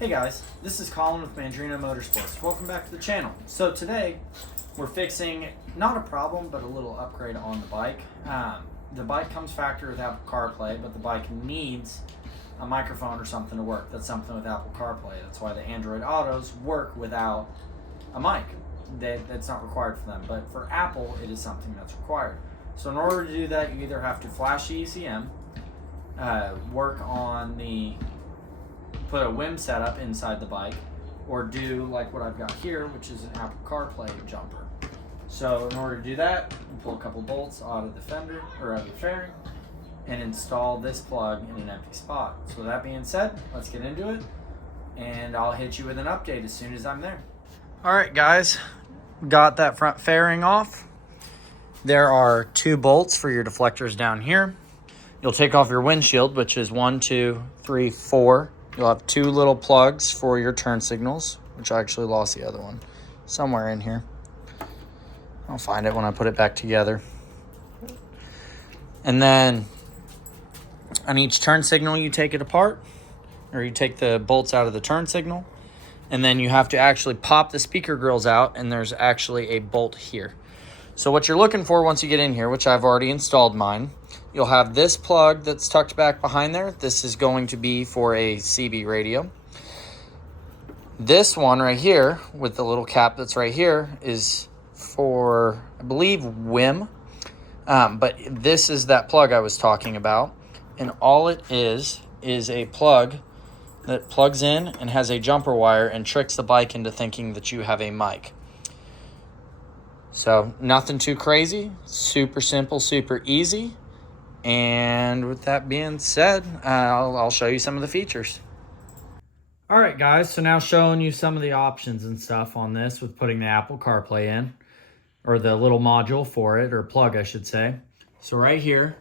Hey guys, this is Colin with Mandrino Motorsports. Welcome back to the channel. So today we're fixing not a problem but a little upgrade on the bike. The bike comes factory with Apple CarPlay, but the bike needs a microphone or something to work. That's something with Apple CarPlay. That's why the Android Autos work without a mic. That's not required for them, but for Apple it is something that's required. So in order to do that, you either have to flash the ECM, work on put a WIM setup inside the bike, or do like what I've got here, which is an Apple CarPlay jumper. So in order to do that, you pull a couple bolts out of the fender or out of the fairing and install this plug in an empty spot. So with that being said, let's get into it and I'll hit you with an update as soon as I'm there. All right guys, got that front fairing off. There are 2 bolts for your deflectors down here. You'll take off your windshield, which is 1, 2, 3, 4. You'll have 2 little plugs for your turn signals, which I actually lost the other one somewhere in here. I'll find it when I put it back together. And then on each turn signal, you take it apart, or you take the bolts out of the turn signal, and then you have to actually pop the speaker grills out, and there's actually a bolt here. So what you're looking for once you get in here, which I've already installed mine, you'll have this plug that's tucked back behind there. This is going to be for a CB radio. This one right here with the little cap that's right here is for, I believe, WIM. But this is that plug I was talking about. And all it is a plug that plugs in and has a jumper wire and tricks the bike into thinking that you have a mic. So nothing too crazy, super simple, super easy. And with that being said, I'll show you some of the features. All right, guys, so now showing you some of the options and stuff on this with putting the Apple CarPlay in, or the little module for it, or plug, I should say. So right here,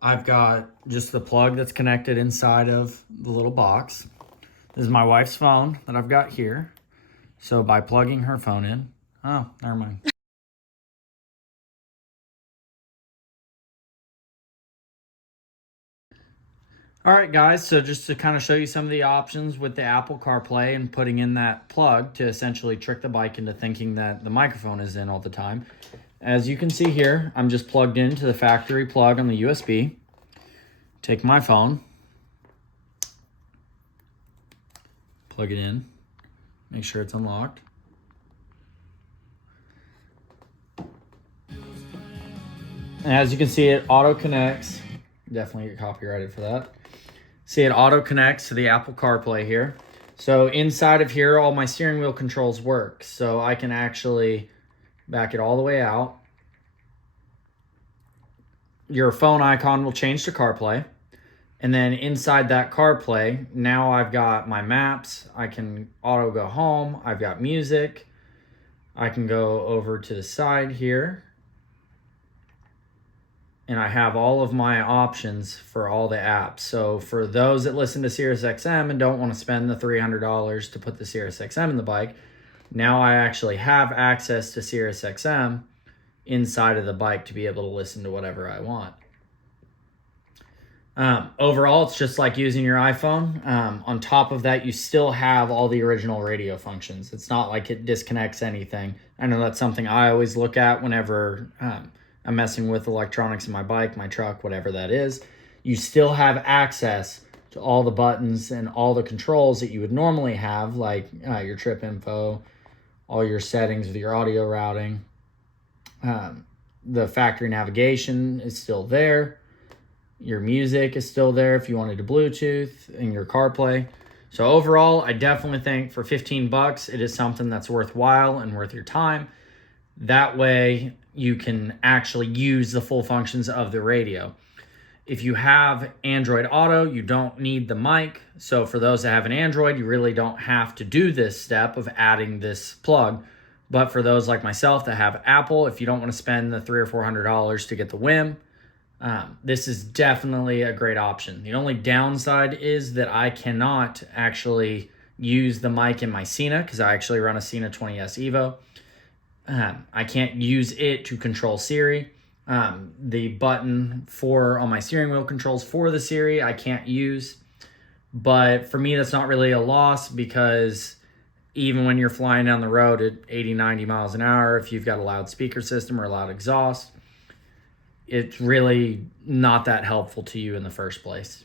I've got just the plug that's connected inside of the little box. This is my wife's phone that I've got here. So by plugging her phone in, oh, never mind. All right, guys, so just to kind of show you some of the options with the Apple CarPlay and putting in that plug to essentially trick the bike into thinking that the microphone is in all the time. As you can see here, I'm just plugged into the factory plug on the USB. Take my phone, plug it in, make sure it's unlocked. And as you can see, it auto connects. Definitely get copyrighted for that. See, it auto connects to the Apple CarPlay here. So inside of here, all my steering wheel controls work. So I can actually back it all the way out. Your phone icon will change to CarPlay. And then inside that CarPlay, now I've got my maps. I can auto go home. I've got music. I can go over to the side here. And I have all of my options for all the apps. So for those that listen to SiriusXM and don't want to spend the $300 to put the SiriusXM in the bike, now I actually have access to SiriusXM inside of the bike to be able to listen to whatever I want. Overall, it's just like using your iPhone. On top of that, you still have all the original radio functions. It's not like it disconnects anything. I know that's something I always look at whenever I'm messing with electronics in my bike, my truck, whatever that is. You still have access to all the buttons and all the controls that you would normally have, like your trip info, all your settings with your audio routing. The factory navigation is still there. Your music is still there if you wanted to Bluetooth, and your CarPlay. So overall, I definitely think for 15 bucks, it is something that's worthwhile and worth your time. That way, you can actually use the full functions of the radio. If you have Android Auto, you don't need the mic. So for those that have an Android, you really don't have to do this step of adding this plug. But for those like myself that have Apple, if you don't want to spend the $300 or $400 to get the WIM, this is definitely a great option. The only downside is that I cannot actually use the mic in my Sena because I actually run a Sena 20S Evo. I can't use it to control Siri. The button on my steering wheel controls for the Siri I can't use. But for me, that's not really a loss, because even when you're flying down the road at 80, 90 miles an hour, if you've got a loudspeaker system or a loud exhaust, it's really not that helpful to you in the first place.